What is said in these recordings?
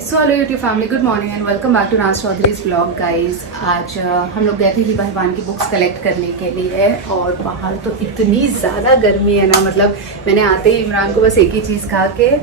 So hello YouTube family, good morning and welcome back to Naaz Chaudhary's blog guys. आज हम लोग गए थे हिबा हिबान की बुक्स कलेक्ट करने के लिए और बाहर तो इतनी ज़्यादा गर्मी है ना, मतलब मैंने आते ही इमरान को बस एक ही चीज़ कहा कि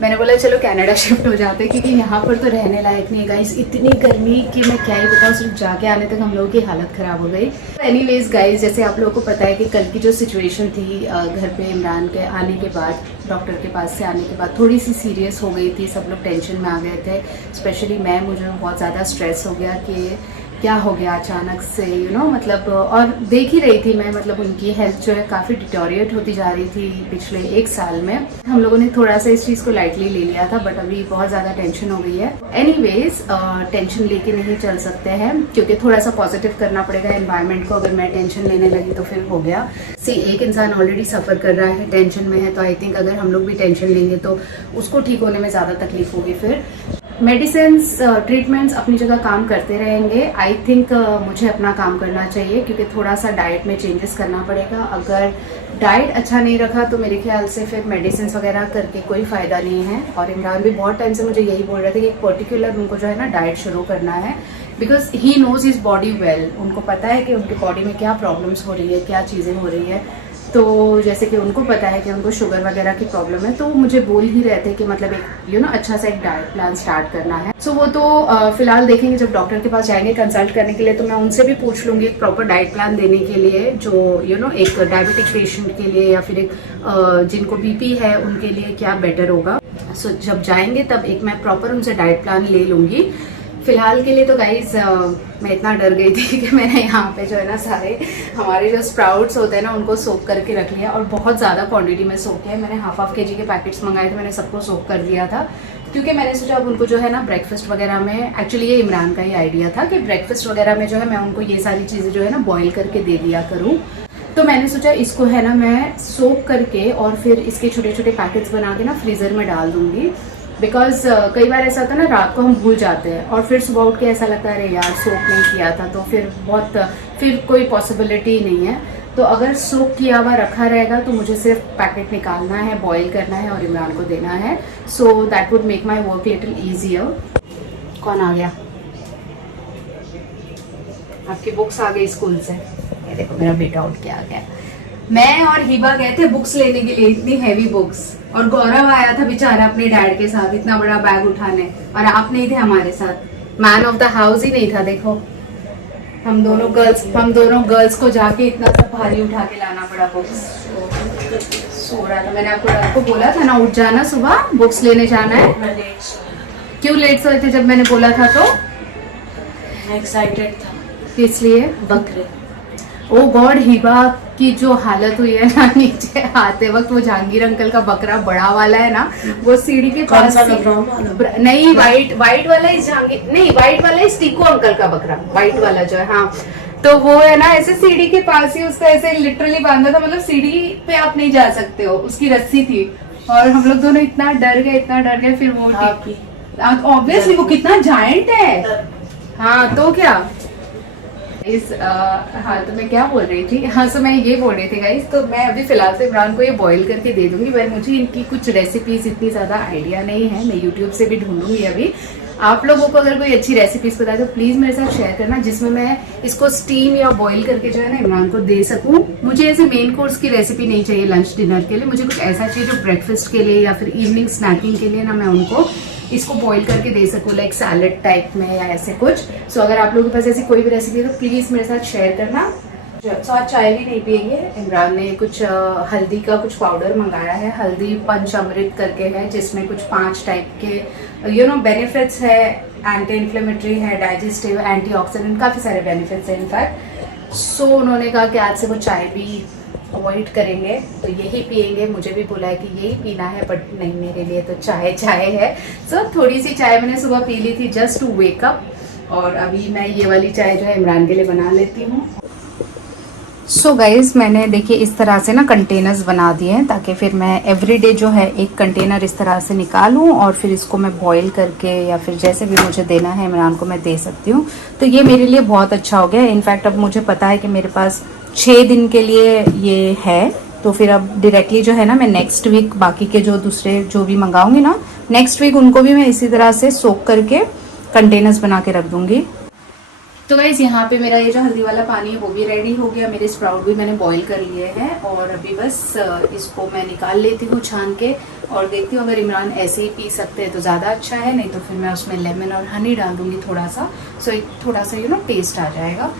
मैंने बोला चलो कनाडा शिफ्ट हो जाते हैं क्योंकि यहाँ पर तो रहने लायक नहीं है गाइस। इतनी गर्मी कि मैं क्या ही बताऊँ, सिर्फ जाके आने तक हम लोगों की हालत ख़राब हो गई। एनीवेज गाइस, जैसे आप लोगों को पता है कि कल की जो सिचुएशन थी घर पे इमरान के आने के बाद, डॉक्टर के पास से आने के बाद थोड़ी सी सीरियस हो गई थी। सब लोग टेंशन में आ गए थे, स्पेशली मुझे बहुत ज़्यादा स्ट्रेस हो गया कि क्या हो गया अचानक से, मतलब। और देख ही रही थी मैं, मतलब उनकी हेल्थ जो है काफ़ी डिटोरिएट होती जा रही थी पिछले एक साल में। हम लोगों ने थोड़ा सा इस चीज़ को लाइटली ले लिया था, बट अभी बहुत ज़्यादा टेंशन हो गई है। एनीवेज टेंशन लेके नहीं चल सकते हैं क्योंकि थोड़ा सा पॉजिटिव करना पड़ेगा एनवायरनमेंट को। अगर मैं टेंशन लेने लगी तो फिर हो गया। एक इंसान ऑलरेडी सफ़र कर रहा है, टेंशन में है, तो आई थिंक अगर हम लोग भी टेंशन लेंगे तो उसको ठीक होने में ज़्यादा तकलीफ होगी। फिर मेडिसिन्स ट्रीटमेंट्स अपनी जगह काम करते रहेंगे। आई थिंक मुझे अपना काम करना चाहिए क्योंकि थोड़ा सा डाइट में चेंजेस करना पड़ेगा। अगर डाइट अच्छा नहीं रखा तो मेरे ख्याल से फिर मेडिसिन्स वगैरह करके कोई फ़ायदा नहीं है। और इमरान भी बहुत टाइम से मुझे यही बोल रहे थे कि एक पर्टिकुलर उनको जो है ना डाइट शुरू करना है, because he knows his body well. उनको पता है कि उनकी बॉडी में क्या प्रॉब्लम्स हो रही है, क्या चीज़ें हो रही है। तो जैसे कि उनको पता है कि उनको शुगर वगैरह की प्रॉब्लम है, तो मुझे बोल ही रहते हैं कि मतलब एक अच्छा सा एक डाइट प्लान स्टार्ट करना है। सो वो तो फिलहाल देखेंगे, जब डॉक्टर के पास जाएंगे कंसल्ट करने के लिए तो मैं उनसे भी पूछ लूँगी एक प्रॉपर डाइट प्लान देने के लिए, जो एक डायबिटिक पेशेंट के लिए या फिर एक जिनको बीपी है उनके लिए क्या बेटर होगा। सो जब जाएंगे तब एक मैं प्रॉपर उनसे डाइट प्लान ले लूँगी। फिलहाल के लिए तो गाइज मैं इतना डर गई थी कि मैंने यहाँ पे जो है ना सारे हमारे जो स्प्राउट्स होते हैं ना उनको सोक करके रख लिया, और बहुत ज़्यादा क्वांटिटी में सोक किया है। मैंने हाफ केजी के पैकेट्स मंगाए थे, मैंने सबको सोक कर दिया था क्योंकि मैंने सोचा अब उनको जो है ना ब्रेकफास्ट वगैरह में, एक्चुअली ये इमरान का ही आइडिया था कि ब्रेकफास्ट वगैरह में जो है मैं उनको ये सारी चीज़ें जो है ना बॉयल करके दे दिया करूँ। तो मैंने सोचा इसको है ना मैं सोक करके और फिर इसके छोटे छोटे पैकेट्स बना के ना फ्रीज़र में डाल दूँगी। बिकॉज कई बार ऐसा होता है ना, रात को हम भूल जाते हैं और फिर सुबह उठ के ऐसा लगता है अरे यार सोक नहीं किया था, तो फिर कोई पॉसिबिलिटी नहीं है। तो अगर सोक किया हुआ रखा रहेगा तो मुझे सिर्फ पैकेट निकालना है, बॉईल करना है और इमरान को देना है। So that would make my work little easier. कौन आ गया? आपकी बुक्स आ गई स्कूल से। ये देखो मेरा बेटा उठ के आ गया। मैं और हिबा गए थे बुक्स लेने के लिए, इतनी हैवी बुक्स, और गौरव आया था बेचारा अपने डैड के साथ इतना बड़ा बैग उठाने, और आप नहीं थे हमारे साथ। मैन ऑफ द हाउस ही नहीं था। देखो हम दोनों गर्ल्स को जाके इतना सब भारी उठा के लाना पड़ा बुक्स। सो रहा था। मैंने आपको बोला था ना, उठ जाना सुबह, बुक्स लेने जाना है। क्यों लेट सोए थे जब मैंने बोला था? तो एक्साइटेड था इसलिए। बकरे ओ गॉड, हिबा की जो हालत हुई है ना नीचे आते वक्त, वो जहांगीर अंकल का बकरा बड़ा वाला है ना, वो सीढ़ी के पास नहीं, वाइट वाला इस जहांगीर नहीं, वाइट वाला इस टीको अंकल का बकरा, वाइट वाला जो है। हाँ, तो वो है ना ऐसे सीढ़ी के पास ही उसका ऐसे लिटरली बांधा था, मतलब सीढ़ी पे आप नहीं जा सकते हो, उसकी रस्सी थी। और हम लोग दोनों इतना डर गए। फिर वो ऑब्वियसली वो कितना जायंट है। हाँ तो क्या हाँ, तो मैं क्या बोल रही थी? हाँ, तो मैं ये बोल रही थी गाइस, तो मैं अभी फिलहाल तो इमरान को ये बॉईल करके दे दूंगी। पर मुझे इनकी कुछ रेसिपीज इतनी ज़्यादा आइडिया नहीं है, मैं यूट्यूब से भी ढूंढूंगी अभी। आप लोगों को अगर कोई अच्छी रेसिपीज पता है तो प्लीज़ मेरे साथ शेयर करना, जिसमें मैं इसको स्टीम या बॉईल करके जो है ना इमरान को दे सकूँ। मुझे ऐसे मेन कोर्स की रेसिपी नहीं चाहिए लंच डिनर के लिए, मुझे कुछ ऐसा चाहिए जो ब्रेकफास्ट के लिए या फिर इवनिंग स्नैकिंग के लिए ना मैं उनको इसको बॉईल करके दे सकूँ, लाइक सैलेड टाइप में या ऐसे कुछ। सो अगर आप लोगों के पास ऐसी कोई भी रेसिपी है तो प्लीज़ मेरे साथ शेयर करना। सो आज चाय भी नहीं पियेंगे। इमरान ने कुछ हल्दी का कुछ पाउडर मंगाया है, हल्दी पंचामृत करके है, जिसमें कुछ 5 टाइप के बेनिफिट्स है। एंटी इन्फ्लेमेटरी है, डाइजेस्टिव, एंटीऑक्सीडेंट, काफ़ी सारे बेनिफिट्स हैं इनफैक्ट। सो उन्होंने कहा कि आज से वो चाय भी अवॉइड करेंगे, तो यही पियेंगे। मुझे भी बोला है कि यही पीना है, बट नहीं, मेरे लिए तो चाय है। सो थोड़ी सी चाय मैंने सुबह पी ली थी जस्ट टू वेक अप, और अभी मैं ये वाली चाय जो है इमरान के लिए बना लेती हूँ। सो गाइज, मैंने देखिए इस तरह से ना कंटेनर्स बना दिए हैं ताकि फिर मैं एवरीडे जो है एक कंटेनर इस तरह से निकालूं और फिर इसको मैं बॉईल करके या फिर जैसे भी मुझे देना है इमरान को मैं दे सकती हूँ। तो ये मेरे लिए बहुत अच्छा हो गया। इनफैक्ट अब मुझे पता है कि मेरे पास 6 दिन के लिए ये है, तो फिर अब डायरेक्टली जो है ना मैं नेक्स्ट वीक बाकी के जो दूसरे जो भी मंगाऊंगी ना नेक्स्ट वीक उनको भी मैं इसी तरह से सोक करके कंटेनर्स बना के रख दूंगी। तो गाइस यहाँ पे मेरा ये जो हल्दी वाला पानी है वो भी रेडी हो गया, मेरे स्प्राउट भी मैंने बॉईल कर लिए हैं और अभी बस इसको मैं निकाल लेती हूँ छान के और देखती हूँ अगर इमरान ऐसे ही पी सकते हैं तो ज़्यादा अच्छा है, नहीं तो फिर मैं उसमें लेमन और हनी डाल दूँगी थोड़ा सा, सो एक थोड़ा सा टेस्ट आ जाएगा।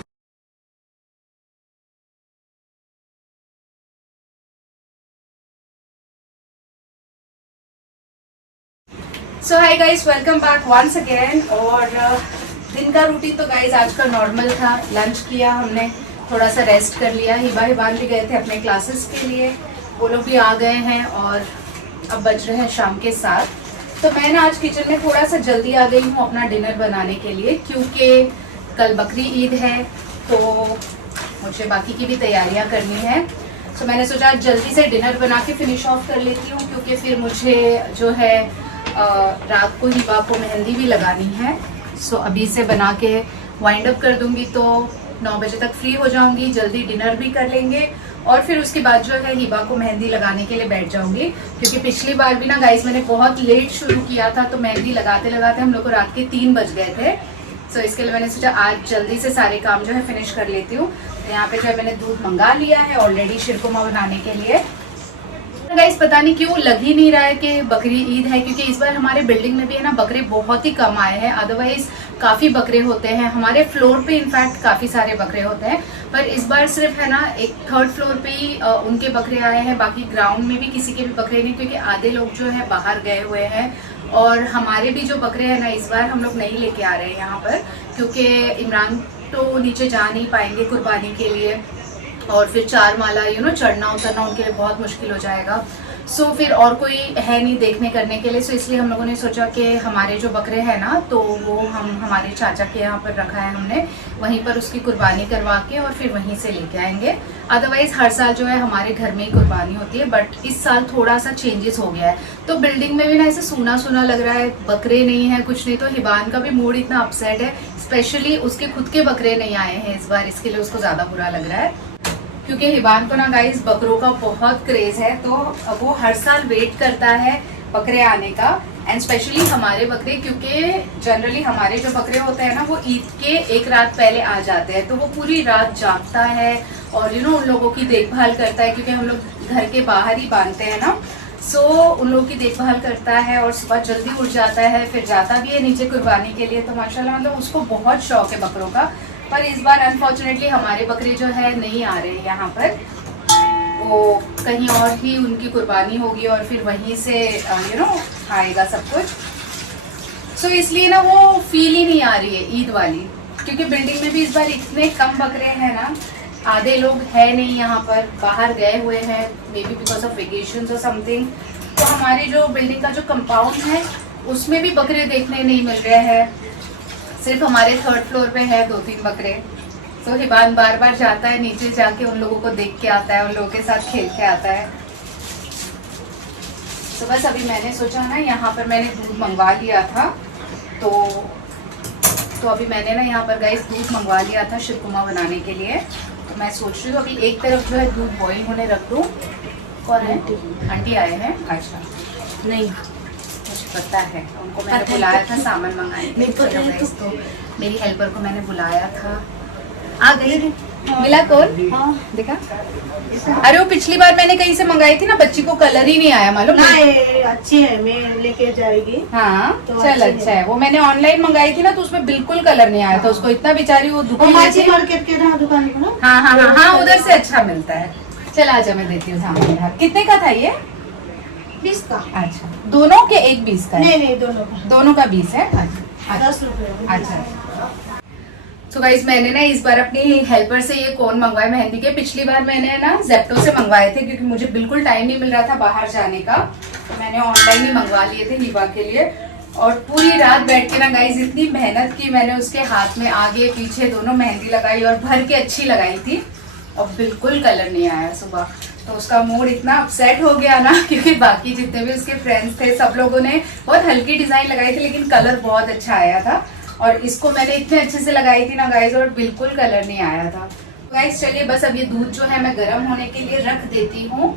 So hi guys, welcome back once again. और दिन का रूटीन तो गाइस आज का नॉर्मल था, लंच किया हमने, थोड़ा सा रेस्ट कर लिया, हिबान भी गए थे अपने क्लासेस के लिए, वो लोग भी आ गए हैं और अब बज रहे हैं शाम के 7। तो मैं ना आज किचन में थोड़ा सा जल्दी आ गई हूँ अपना डिनर बनाने के लिए, क्योंकि कल बकरी ईद है तो मुझे बाकी की भी तैयारियाँ करनी है। तो मैंने सोचा जल्दी से डिनर बना के फिनिश ऑफ कर लेती हूँ, क्योंकि फिर मुझे जो है रात को हिबा को मेहंदी भी लगानी है। सो अभी से बना के वाइंड अप कर दूंगी तो 9 बजे तक फ्री हो जाऊंगी, जल्दी डिनर भी कर लेंगे और फिर उसके बाद जो है हिबा को मेहंदी लगाने के लिए बैठ जाऊंगी। क्योंकि पिछली बार भी ना गाइस मैंने बहुत लेट शुरू किया था, तो मेहंदी लगाते लगाते हम लोग को रात के 3 बज गए थे। सो इसके लिए मैंने सोचा आज जल्दी से सारे काम जो है फिनिश कर लेती हूँ। तो यहाँ पे जो है मैंने दूध मंगा लिया है ऑलरेडी शीरकुरमा बनाने के लिए। गाइस पता नहीं क्यों लग ही नहीं रहा है कि बकरी ईद है, क्योंकि इस बार हमारे बिल्डिंग में भी है ना बकरे बहुत ही कम आए हैं, अदरवाइज काफी बकरे होते हैं हमारे फ्लोर पे, इनफैक्ट काफी सारे बकरे होते हैं, पर इस बार सिर्फ है ना एक 3rd फ्लोर पे ही उनके बकरे आए हैं, बाकी ग्राउंड में भी किसी के भी बकरे नहीं, क्योंकि आधे लोग जो है बाहर गए हुए हैं। और हमारे भी जो बकरे हैं ना इस बार हम लोग नहीं लेके आ रहे हैं यहाँ पर, क्योंकि इमरान तो नीचे जा नहीं पाएंगे कुर्बानी के लिए और फिर 4 माला चढ़ना उतरना उनके लिए बहुत मुश्किल हो जाएगा। सो फिर और कोई है नहीं देखने करने के लिए, सो इसलिए हम लोगों ने सोचा कि हमारे जो बकरे हैं ना तो वो हम हमारे चाचा के यहाँ पर रखा है हमने, वहीं पर उसकी कुर्बानी करवा के और फिर वहीं से लेके आएंगे। अदरवाइज हर साल जो है हमारे घर में ही कुर्बानी होती है, बट इस साल थोड़ा सा चेंजेस हो गया है, तो बिल्डिंग में भी ना ऐसे सूना सूना लग रहा है, बकरे नहीं है कुछ नहीं। तो हिबान का भी मूड इतना अपसेट है, स्पेशली उसके खुद के बकरे नहीं आए हैं इस बार, इसके लिए उसको ज़्यादा बुरा लग रहा है। क्योंकि हिबान को ना गाइस बकरों का बहुत क्रेज है, तो वो हर साल वेट करता है बकरे आने का, एंड स्पेशली हमारे बकरे, क्योंकि जनरली हमारे जो बकरे होते हैं ना वो ईद के एक रात पहले आ जाते हैं, तो वो पूरी रात जागता है और उन लोगों की देखभाल करता है, क्योंकि हम लोग घर के बाहर ही बांधते हैं ना, सो उन लोगों की देखभाल करता है और सुबह जल्दी उठ जाता है, फिर जाता भी है नीचे कुर्बानी के लिए। तो माशाल्लाह मतलब उसको बहुत शौक है बकरों का, पर इस बार अनफॉर्चुनेटली हमारे बकरे जो है नहीं आ रहे हैं यहाँ पर, वो कहीं और ही उनकी कुर्बानी होगी और फिर वहीं से आएगा सब कुछ। सो इसलिए ना वो फील ही नहीं आ रही है ईद वाली, क्योंकि बिल्डिंग में भी इस बार इतने कम बकरे हैं ना, आधे लोग है नहीं यहाँ पर, बाहर गए हुए हैं may be because of vacation और समथिंग। तो हमारे जो बिल्डिंग का जो कंपाउंड है उसमें भी बकरे देखने नहीं मिल रहे हैं, सिर्फ हमारे 3rd फ्लोर पे है 2-3 बकरे। तो हिबान बार बार जाता है नीचे, जाके उन लोगों को देख के आता है, उन लोगों के साथ खेल के आता है। तो बस अभी मैंने सोचा ना यहाँ पर मैंने दूध मंगवा लिया था, तो अभी मैंने ना यहाँ पर गाइस दूध मंगवा लिया था शीरकुरमा बनाने के लिए। तो मैं सोच रही हूँ अभी एक तरफ जो है दूध बॉईल होने रख दूँ। कौन है? आंटी आए हैं? अच्छा नहीं मुझे पता है, उनको मैंने बुलाया था सामान मंगाने, तो मेरी हेल्पर को मैंने बुलाया था, आ गई। मिला कौन? हाँ। देखा? अरे वो पिछली बार मैंने कहीं से मंगाई थी ना, बच्ची को कलर ही नहीं आया मालूम। अच्छी है, मैं लेके जाएगी। हाँ तो चल अच्छा है। वो मैंने ऑनलाइन मंगाई थी ना तो उसमें बिल्कुल कलर नहीं आया था, उसको इतना बेचारी वो दुकान मार्केट के दुकान में ना। हाँ हाँ हाँ हाँ उधर से अच्छा मिलता है। चल आजा मैं देती हूँ सामान। कितने का था ये? 20 का। अच्छा दोनों के एक 20 का है? नहीं दोनों का 20 है। अच्छा 10 रुपए। अच्छा तो गाइस मैंने ना इस बार अपनी हेल्पर से ये कोन मंगवाए मेहंदी के। पिछली बार मैंने ना जेप्टो से मंगवाए थे, क्योंकि मुझे बिल्कुल टाइम नहीं मिल रहा था बाहर जाने का, तो मैंने ऑनलाइन ही मंगवा लिए थे हिबा के लिए। और पूरी रात बैठ के ना गाइस इतनी मेहनत की मैंने, उसके हाथ में आगे पीछे दोनों मेहंदी लगाई और भर के अच्छी लगाई थी, और बिल्कुल कलर नहीं आया सुबह। तो उसका मूड इतना अपसेट हो गया ना, क्योंकि बाकी जितने भी उसके फ्रेंड्स थे सब लोगों ने बहुत हल्की डिजाइन लगाई थी, लेकिन कलर बहुत अच्छा आया था। और इसको मैंने इतने अच्छे से लगाई थी ना गाइस, और बिल्कुल कलर नहीं आया था। गाइस चलिए बस अब ये दूध जो है मैं गर्म होने के लिए रख देती हूँ।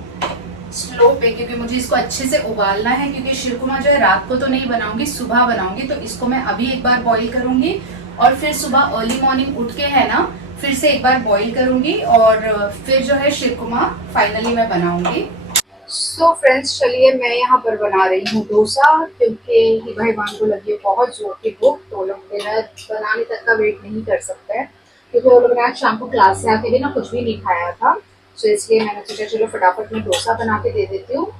स्लो पे, क्योंकि मुझे इसको अच्छे से उबालना है, क्योंकि शिरकुमा जो है रात को तो नहीं बनाऊंगी, सुबह बनाऊंगी। तो इसको मैं अभी एक बार बॉईल करूंगी और फिर सुबह अर्ली मॉर्निंग उठ के है ना फिर से एक बार बॉईल करूंगी और फिर जो है शिरकुमा फाइनली मैं बनाऊंगी। सो फ्रेंड्स, चलिए मैं यहाँ पर बना रही हूँ डोसा, क्योंकि हिबा हिबान को लगी है बहुत जोर की भूख, तो लोग डिनर बनाने तक का वेट नहीं कर सकते हैं, क्योंकि वो लोग ने आज शाम को क्लास से आके भी ना कुछ भी नहीं खाया था। तो इसलिए मैंने सोचा चलो फटाफट में डोसा बना के दे देती हूँ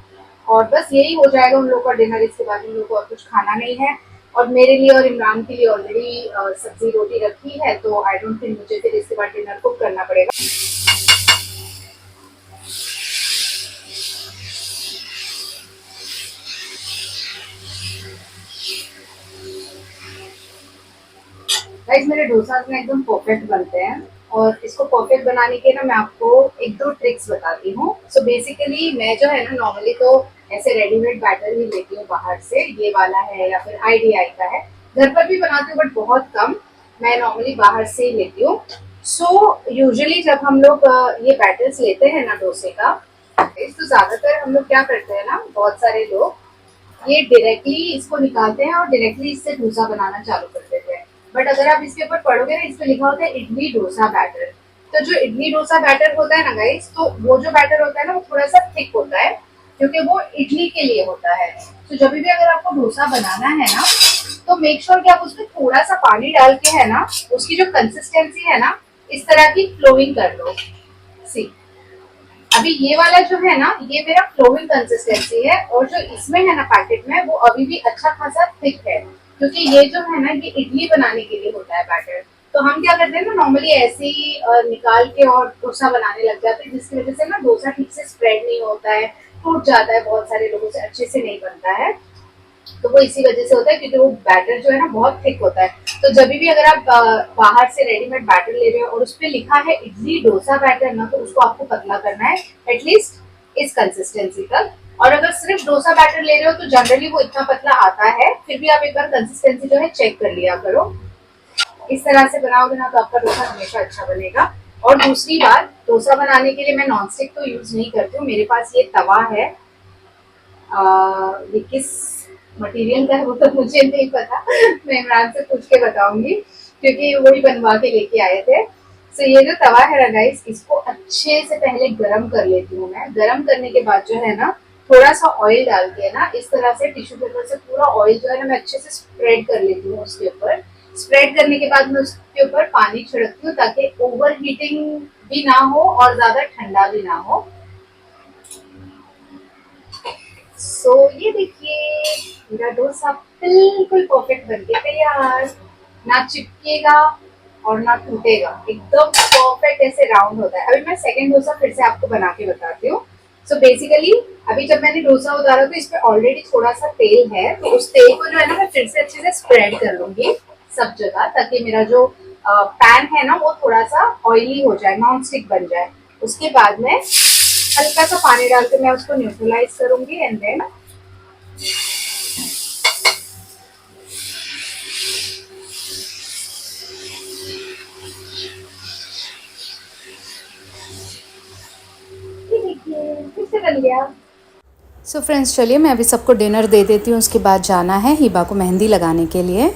और बस यही हो जाएगा उन लोगों का डिनर। इसके बाद उन लोगों को और कुछ खाना नहीं है और मेरे लिए और इमरान के लिए ऑलरेडी सब्जी रोटी रखी है, तो आई डोंट थिंक मुझे फिर इसके बाद डिनर कुक करना पड़ेगा। गाइस, मेरे डोसा ना एकदम परफेक्ट बनते हैं और इसको परफेक्ट बनाने के ना मैं आपको एक दो ट्रिक्स बताती हूँ। सो बेसिकली मैं जो है ना नॉर्मली तो ऐसे रेडीमेड बैटर ही लेती हूँ बाहर से, ये वाला है या फिर IDI का है। घर पर भी बनाती हूँ बट बहुत कम, मैं नॉर्मली बाहर से ही लेती हूँ। सो यूजुअली जब हम लोग ये बैटर्स लेते हैं ना डोसे का, तो ज्यादातर हम लोग क्या करते हैं ना, बहुत सारे लोग ये डायरेक्टली इसको निकालते हैं और डायरेक्टली इससे डोसा बनाना चालू कर देते हैं। बट अगर आप इसके ऊपर पढ़ोगे ना, इस पे लिखा होता है इडली डोसा बैटर। तो जो इडली डोसा बैटर होता है ना गाइस, तो वो जो बैटर होता है ना वो थोड़ा सा थिक होता है, क्योंकि वो इडली के लिए होता है। तो जब भी अगर आपको डोसा बनाना है ना, तो मेक श्योर कि आप उसमें थोड़ा सा पानी डाल के है ना, उसकी जो कंसिस्टेंसी है ना इस तरह की फ्लोइंग कर लो। सी, अभी ये वाला जो है ना ये मेरा फ्लोइंग कंसिस्टेंसी है, और जो इसमें है ना पैकेट में वो अभी भी अच्छा खासा थिक है, क्योंकि ये जो है ना ये इडली बनाने के लिए होता है बैटर। तो हम क्या करते हैं ना, नॉर्मली ऐसे ही निकाल के और डोसा बनाने लग जाते हैं, जिसकी वजह से ना डोसा ठीक से स्प्रेड नहीं होता है, टूट जाता है, बहुत सारे लोगों से अच्छे से नहीं बनता है। तो वो इसी वजह से होता है, क्योंकि वो बैटर जो है ना बहुत थिक होता है। तो जब भी अगर आप बाहर से रेडीमेड बैटर ले रहे हो और उस पर लिखा है इडली डोसा बैटर ना, तो उसको आपको पतला करना है एटलीस्ट इस कंसिस्टेंसी तक। और अगर सिर्फ डोसा बैटर ले रहे हो तो जनरली वो इतना पतला आता है, फिर भी आप एक बार कंसिस्टेंसी जो है चेक कर लिया करो। इस तरह से बनाओगे ना तो आपका डोसा हमेशा अच्छा बनेगा। और दूसरी बात, डोसा बनाने के लिए मैं नॉनस्टिक तो यूज नहीं करती हूँ, मेरे पास ये तवा है। ये किस मटेरियल का है वो तो मुझे नहीं पता, मैं इमरान से पूछ के बताऊंगी, क्योंकि वही बनवा के लेके आए थे। तो ये जो तवा है ना गाइस, इसको अच्छे से पहले गरम कर लेती हूँ मैं। गरम करने के बाद जो है ना थोड़ा सा ऑयल डाल के ना इस तरह से टिश्यू पेपर से पूरा ऑयल जो है ना मैं अच्छे से स्प्रेड कर लेती हूँ उसके ऊपर। स्प्रेड करने के बाद मैं उसके ऊपर पानी छिड़कती हूँ, ताकि ओवर हीटिंग भी ना हो और ज्यादा ठंडा भी ना हो। सो ये देखिए मेरा डोसा बिल्कुल परफेक्ट बन के तैयार, ना चिपकेगा और ना टूटेगा, एकदम परफेक्ट ऐसे राउंड होता है। अभी मैं सेकंड डोसा फिर से आपको बना के बताती हूँ। सो बेसिकली अभी जब मैंने डोसा उतारा तो इसमें ऑलरेडी थोड़ा सा तेल है, तो उस तेल को जो है ना मैं फिर से अच्छे से स्प्रेड कर लूंगी सब जगह, ताकि मेरा जो पैन है ना वो थोड़ा सा ऑयली हो जाए, नॉन स्टिक बन जाए। उसके बाद में हल्का सा पानी डाल के मैं उसको न्यूट्रलाइज करूंगी एंड देन फिर से बन गया। सो फ्रेंड्स, चलिए मैं अभी सबको डिनर दे देती हूँ, उसके बाद जाना है हिबा को मेहंदी लगाने के लिए।